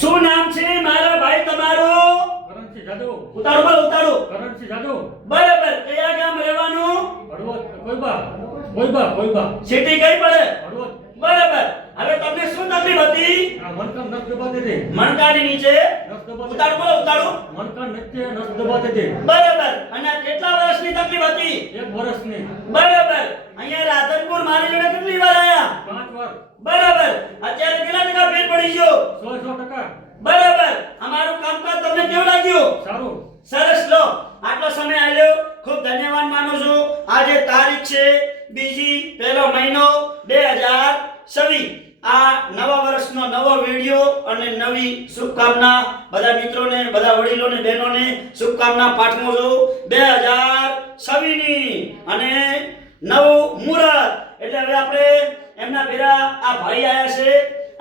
શું નામ છે મારા ભાઈ તમારું? કરણસિંહ જાદવ. ઉતારો બોલ ઉતારો. કરણસિંહ જાદવ. બરાબર. કયા ગામ રહેવાનું? હળવદ. કોઈબા. સિટી કઈ પડે? હળવદ. બરાબર. હવે તમને શું તકલીફ હતી? આ મણકા નસ દબાતી હતી. મણકાની નીચે નસ દબાતી. ઉતારો બોલ ઉતારો. મણકા નીચે નસ દબાતી હતી. બરાબર. અને કેટલા વર્ષની તકલીફ હતી? 1 વર્ષની. બરાબર. અહીંયા રાધનપુર મારી જોડે કેટલી વાર આયા? 5 વાર. બરાબર. અત્યારે કેટલા ટકા ફેર પડી ગયો? 100%. બરાબર. અમારું કામકાજ તમને કેવું લાગ્યું? સારું. સરસ. લો આટલો સમય આલ્યો, ખૂબ ધન્યવાદ માનું છું. આજે તારીખ છે 2 પહેલો મહિનો 2026. આ નવા વર્ષનો નવો વિડિયો અને નવી શુભકામના બધા મિત્રોને, બધા વડીલોને, બહેનોને શુભકામના પાઠવું છું. 2026 ની અને નવું મુહૂર્ત. એટલે હવે આપણે એમના ભેરા આ ભાઈ આયા છે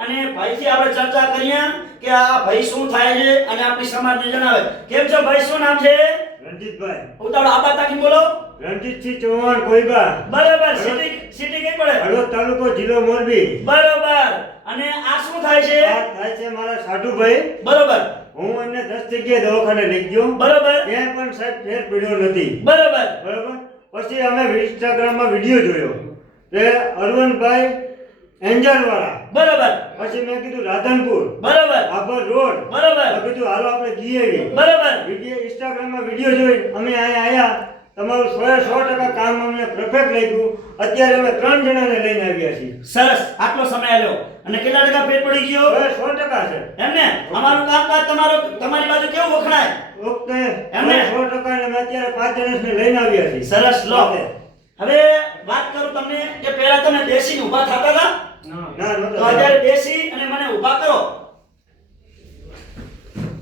અને ભાઈથી આપણે ચર્ચા કરીએ કે આ ભાઈ શું થાય છે અને આપણી સમાજને જણાવે. કેમ છો ભાઈ? શું નામ છે? રણજીતભાઈ. ઉતાળો આબા તાકી બોલો. રણજીતસિંહ ચૌહાણ કોઈબા. બરાબર. સિટી કઈ પડે? હળવદ તાલુકો જિલ્લો મોરબી. બરાબર. અને આ શું થાય છે? આ થાય છે મારા સાધુભાઈ. બરાબર. હું એમને 10 જગ્યાએ દવાખાને લઈ ગયો. બરાબર. ત્યાં પણ સાહેબ ફેર પડ્યો નથી. બરાબર. બરાબર. પછી અમે ઇન્સ્ટાગ્રામમાં વિડીયો જોયો કે અરવનભાઈ એન્જરવાળા. બરાબર. પછી મેં કીધું રાધનપુર બરાબર. આબર રોડ. બરાબર. મેં કીધું હાલો આપણે જઈએ. બરાબર. વિડીયો ઇન્સ્ટાગ્રામમાં વિડીયો જોઈ અમે અહીંયા આયા. તમારું 100% કામ અમને પરફેક્ટ લાગ્યું. અત્યારે અમે 3 જણાને લઈને આવ્યા છીએ. સરસ. આટલો સમય આલ્યો અને કેટલા ટકા ફેર પડી ગયો? 100% છે. એમને અમારું કામકાજ તમારી બાજુ કેવું વખણાય? ઓકે. એમને? 100% ને અમે અત્યારે 5 જણને લઈને આવ્યા છીએ. સરસ. લો હવે વાત કરું તમને કે પહેલા તમે બેસીને ઊભા થતા હતા, ના તો અત્યારે બેસી અને મને ઊભા કરો.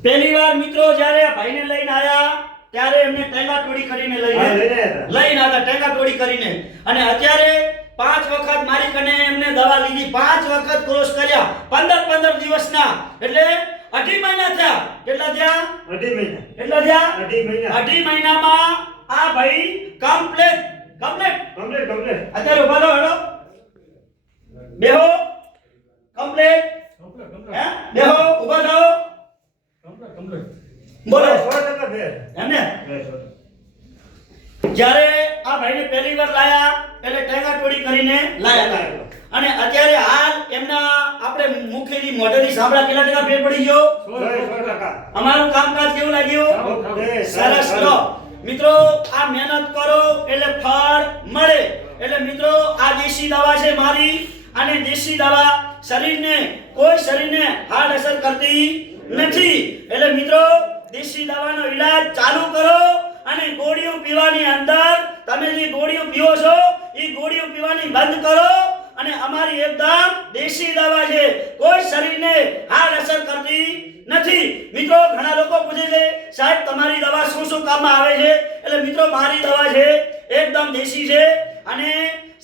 પહેલી વાર મિત્રો જ્યારે આ ભાઈને લઈને આયા ત્યારે એમને ટેંગા ટોડી કરીને લઈને આવ્યા ટેંગા ટોડી કરીને. અને અત્યારે 5 વખત મારી કને એમને દવા લીધી, 5 વખત કોર્સ કર્યા, 15 દિવસના, એટલે 2.5 મહિના થયા. કેટલા થયા? 2.5 મહિના. કેટલા થયા? 2.5 મહિના. 2.5 મહિનામાં આ ભાઈ કમ્પ્લીટ. અત્યારે ઉભા રહો. હેડો બેહો. કમ્પ્લીટ. હે બેહો, ઉભા થાઓ. બોલો. 100% ફેર. એમને જ્યારે આ ભાઈને પહેલી વાર લાયા એટલે ટેંગા ટોડી કરીને લાયા હતા. અને અત્યારે હાલ એમના આપણે મુખેથી મોઢેથી સાંભળા કેટલા ટકા ફેર પડી ગયો? 100%. અમારું કામકાજ કેવું લાગ્યું? સરસ. લો મિત્રો, આ મહેનત કરો એટલે ફળ મળે. એટલે મિત્રો, આ દેશી દવા છે મારી, અને દેશી દવા શરીરને હાર્ડ અસર કરતી નથી. એટલે મિત્રો, દેશી દવાનો ઈલાજ ચાલુ કરો અને ગોળીઓ પીવાની અંદર તમે જે ગોળીઓ પીવો છો એ ગોળીઓ પીવાની બંધ કરો. અને અમારી એકદમ દેશી દવા છે, કોઈ શરીરને હાર્ડ અસર કરતી નથી. મિત્રો, ઘણા લોકો પૂછે છે સાહેબ તમારી દવા શું કામમાં આવે છે? એટલે મિત્રો, મારી દવા છે એકદમ દેશી છે અને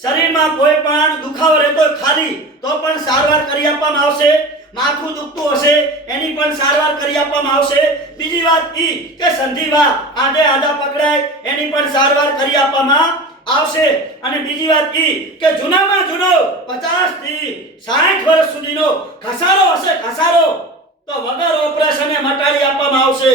શરીરમાં કોઈ પણ દુખાવો રહેતો ખાલી તો પણ સારવાર કરી આપવામાં આવશે. માથું દુખતું હશે એની પણ સારવાર કરી આપવામાં આવશે. બીજી વાત ઈ કે સંધિવા આંધા પકડાય એની પણ સારવાર કરી આપવામાં આવશે. અને બીજી વાત ઈ કે જૂનામાં જૂનો 50 થી 60 વર્ષ સુધીનો ઘસારો હશે, ઘસારો તો વગર ઓપરેશને મટાડી આપવામાં આવશે.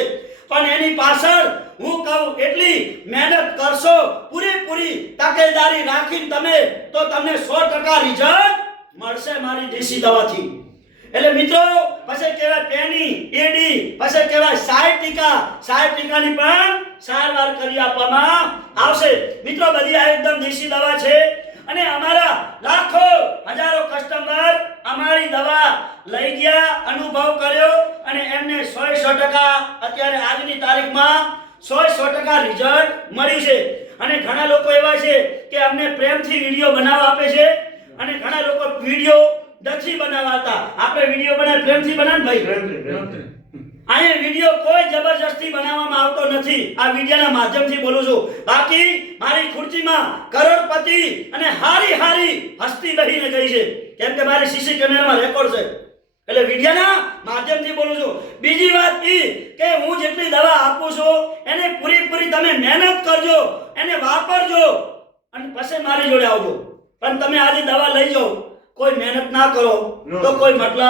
પણ એની પાછળ હું કહું એટલી મહેનત કરશો, પૂરેપૂરી તકેદારી રાખીને તમે, તો તમને 100% રિઝલ્ટ મળશે મારી દેશી દવાથી. એટલે મિત્રો, પછી કહેવાય પેની એડી, પછી કહેવાય 60 ટીકાની પણ સારવાર કરી આપવામાં આવશે. મિત્રો, બધી આ એકદમ દેશી દવા છે અને અમારા લાખો હજારો કસ્ટમર અમારી દવા લઈ ગયા, અનુભવ કર્યો અને એમને 100% અત્યારે આજની તારીખમાં 100% રિઝલ્ટ મળ્યું છે. અને ઘણા લોકો એવા છે કે અમને પ્રેમથી વિડીયો બનાવવા આપે છે અને ઘણા લોકો વિડીયો નથી બનાવતા. આપણે વિડીયો બનાવી પ્રેમથી બનાવ ભાઈ. અહીંયા વિડીયો કોઈ જબરજસ્તી બનાવવામાં આવતો નથી. આ વિડીયોના માધ્યમથી બોલું છું. બાકી મારી ખુરશીમાં કરોડપતિ અને હારી હસ્તી બેહીને ગઈ છે, કેમ કે મારી સીસી કેમેરામાં રેકોર્ડ છે. એટલે વિડીયોના માધ્યમથી બોલું છું. બીજી વાત ઈ કે હું જેટલી દવા આપું છું એને પૂરી તમે મહેનત કરજો, એને વાપરજો અને પછી મારી જોડે આવજો. પણ તમે આજે દવા લઈ જાઓ કોઈ મહેનત ના કરો તો કોઈ મતલબ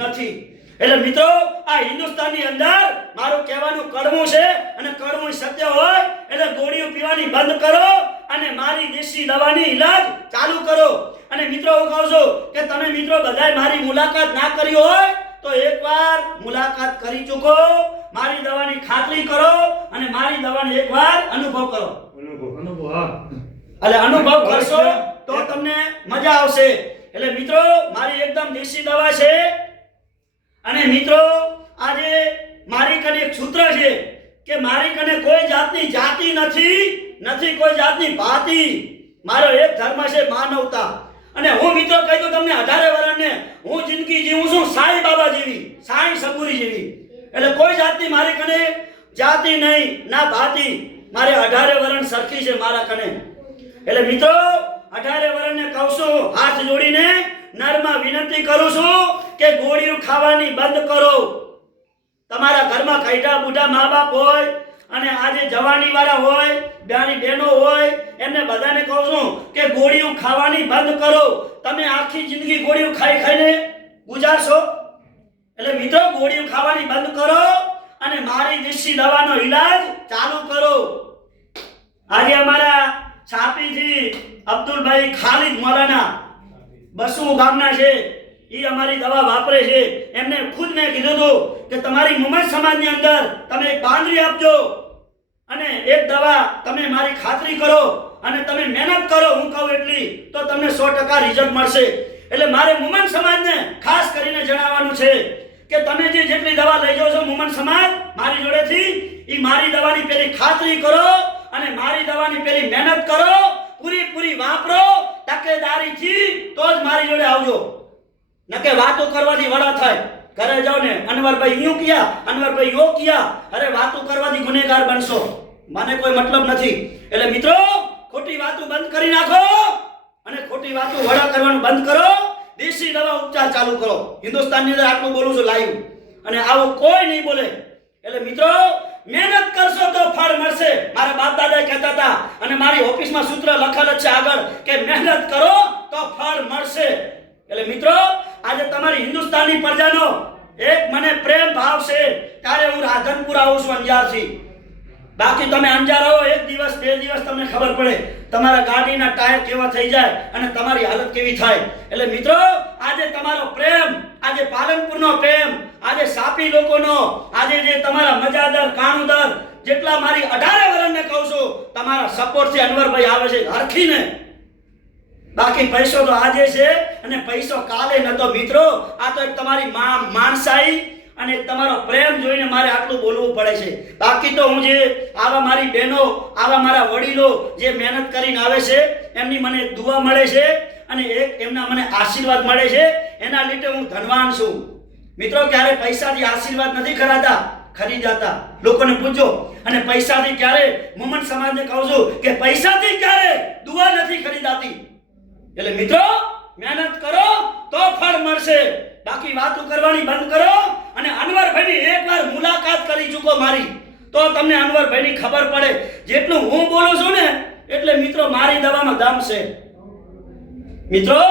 નથી. એટલે મિત્રો આ હિન્દુસ્તાનની અંદર મારું કહેવાનું કડવું છે અને કડવું સત્ય હોય એટલે ગોળીઓ પીવાની બંધ કરો અને મારી દેશી દવાની ઈલાજ ચાલુ કરો. અને મિત્રો હું કહું છું કે તમે મિત્રો બધાય મારી મુલાકાત ના કરી હોય તો એકવાર મુલાકાત કરી ચૂકો, મારી દવાની ખાતરી કરો અને મારી દવાનો એકવાર અનુભવ કરો. અનુભવ હા. એટલે અનુભવ કરશો તો તમને મજા આવશે. એટલે મિત્રો મારી એકદમ દેશી દવા છે. અને મિત્રો આજે મારી કને એક સૂત્ર છે કે મારી કને કોઈ જાતની જાતિ નથી કોઈ જાતની ભાતિ. મારો એક ધર્મ છે માનવતા. અને હું મિત્રો કહી દઉં તમને 18 વર્ષને હું જિંદગી જીવું છું સાંઈ બાબા જેવી, સાંઈ સબુરી જેવી. એટલે કોઈ જાતની મારી કને જાતિ નહીં ના ભાતિ. મારે 18 વર્ષ સરખી છે મારા કને. એટલે મિત્રો 18 વર્ષને કહું છું હાથ જોડીને નરમાં વિનંતી કરું છું કે ગોળીઓ ખાવાની બંધ કરો. તમારા ઘરમાં કઈટા બુઢા મા બાપ હોય અને આજે જવાની વાળા હોય, બ્યાની બહેનો હોય, એમને બધાને કહું છું કે ગોળીઓ ખાવાની બંધ કરો. તમે આખી જિંદગી ગોળીઓ ખાઈને ગુજારશો. એટલે મિત્રો ગોળીઓ ખાવાની બંધ કરો અને મારી દેશી દવાનો ઈલાજ ચાલુ કરો. આજે અમારા છાપીથી અબ્દુલભાઈ ખાલિદ મૌલાના બસુ ગામના છે, એ અમારી દવા વાપરે છે. એમને ખુદ મેં કીધું હતું કે તમારી મુમત સમાજની અંદર તમે એક બાંધરી આપજો અને એક દવા તમે મારી ખાતરી કરો અને તમે મહેનત કરો. હું કહું એટલી તો તમને 100% રિઝલ્ટ મળશે. એટલે મારે મુમન સમાજને ખાસ કરીને જણાવવાનું છે કે તમે જે જેટલી દવા લઈ જાઓ છો મુમન સમાજ મારી જોડેથી, એ મારી દવાની પેલી ખાતરી કરો અને મારી દવાની પેલી મહેનત કરો, પૂરી વાપરો તકેદારીથી તો જ મારી જોડે આવજો. નકે વાતો કરવાથી વડા થાય. ઘરે જાઓ ને અનવરભાઈ યું કિયા, અનવરભાઈ યો કિયા, અરે વાતો કરવાથી ગુનેગાર બનશો. મને કોઈ મતલબ નથી. એટલે મિત્રો ખોટી વાતો બંધ કરી નાખો અને ખોટી વાતો વડા કરવાનું બંધ કરો. દેશી દવા ઉપચાર ચાલુ કરો. હિન્દુસ્તાનની અંદર આટલું બોલું છું લાઈવ, અને આવું કોઈ નહીં બોલે. એટલે મિત્રો મહેનત કરશો તો ફળ મળશે. મારા બાપ દાદા કહેતા હતા અને મારી ઓફિસમાં સૂત્ર લખેલ છે આગળ કે મહેનત કરો તો ફળ મળશે. એટલે મિત્રો આજે તમારી હિન્દુસ્તાનની પ્રજાનો એક મને પ્રેમ ભાવ છે ત્યારે હું રાધનપુર આવું છું અંજારથી. બાકી તમે અંજાર આવો 1 દિવસ 2 દિવસ તમને ખબર પડે તમારા ગાડીના ટાયર કેવા થઈ જાય અને તમારી હાલત કેવી થાય. એટલે મિત્રો આજે તમારો પ્રેમ, આજે પાલનપુરનો પ્રેમ, આજે સાપી લોકોનો, આજે જે તમારા મજાદર કાણુદર જેટલા મારી 18 વર્ષને કહું છું તમારા સપોર્ટથી અનવરભાઈ આવે છે હરખીને. બાકી પૈસો તો આજે છે અને પૈસો કાલે નતો. મિત્રો આ તો એક તમારી માણસાઈ અને તમારો પ્રેમ જોઈને મારે આટલું બોલવું પડે છે. બાકી તો હું જે આવા મારી બહેનો, આવા મારા વડીલો જે મહેનત કરીને આવે છે એમની મને દુઆ મળે છે અને એક એમના મને આશીર્વાદ મળે છે, એના લીધે હું ધનવાન છું. મિત્રો ક્યારે પૈસાથી આશીર્વાદ નથી ખરીદાતા. લોકોને પૂછજો. અને પૈસાથી ક્યારે મુમન સમાજને કહું છું કે પૈસાથી ક્યારે દુઆ નથી ખરીદાતી. એટલે મિત્રો મહેનત કરો તો ફળ મળશે. બાકી વાતો કરવાની બંધ કરો અને અનવરભાઈની એકવાર મુલાકાત કરી ચૂકો મારી તો તમને અનવરભાઈની ખબર પડે. જેટલું હું બોલું છું ને એટલે મિત્રો મારી દવામાં દમ છે. મિત્રો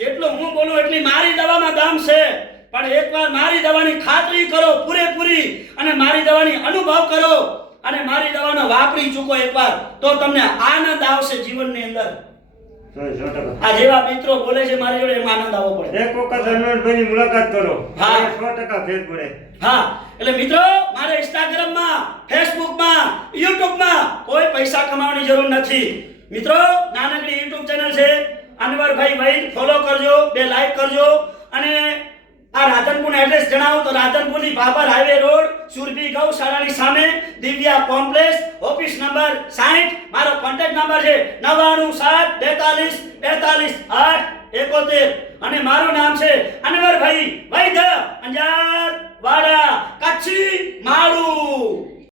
જેટલું હું બોલું એટલી મારી દવામાં દમ છે. પણ એકવાર મારી દવાની ખાતરી કરો પૂરેપૂરી અને મારી દવાની અનુભવ કરો અને મારી દવાનો વાપરી ચૂકો એકવાર તો તમને આનંદ આવશે જીવનની અંદર. આ જેવા મિત્રો બોલે છે મારી જોડે એમાં આનંદ આવવો પડે. એક વખત અનવરભાઈની મુલાકાત કરો. હા 100% ફેર પડે. હા એટલે મિત્રો મારે ઇન્સ્ટાગ્રામમાં, ફેસબુકમાં, યુટ્યુબમાં કોઈ પૈસા કમાવાની જરૂર નથી. મિત્રો નાનકડી યુટ્યુબ ચેનલ છે અનવરભાઈ ભાઈ, ફોલો કરજો, 2 લાઈક કરજો. અને આ રાધનપુરનું એડ્રેસ જણાવું તો રાધનપુરથી ભાભર હાઈવે રોડ, સુરભી ગૌશાળાની સામે દિવ્યા કોમ્પ્લેક્સ, ઓફિસ નંબર 60. મારો કોન્ટેક્ટ નંબર છે 9972424871 અને મારું નામ છે અનવરભાઈ વૈદ્ય, અંજાર વાડા, કચ્છી માળું.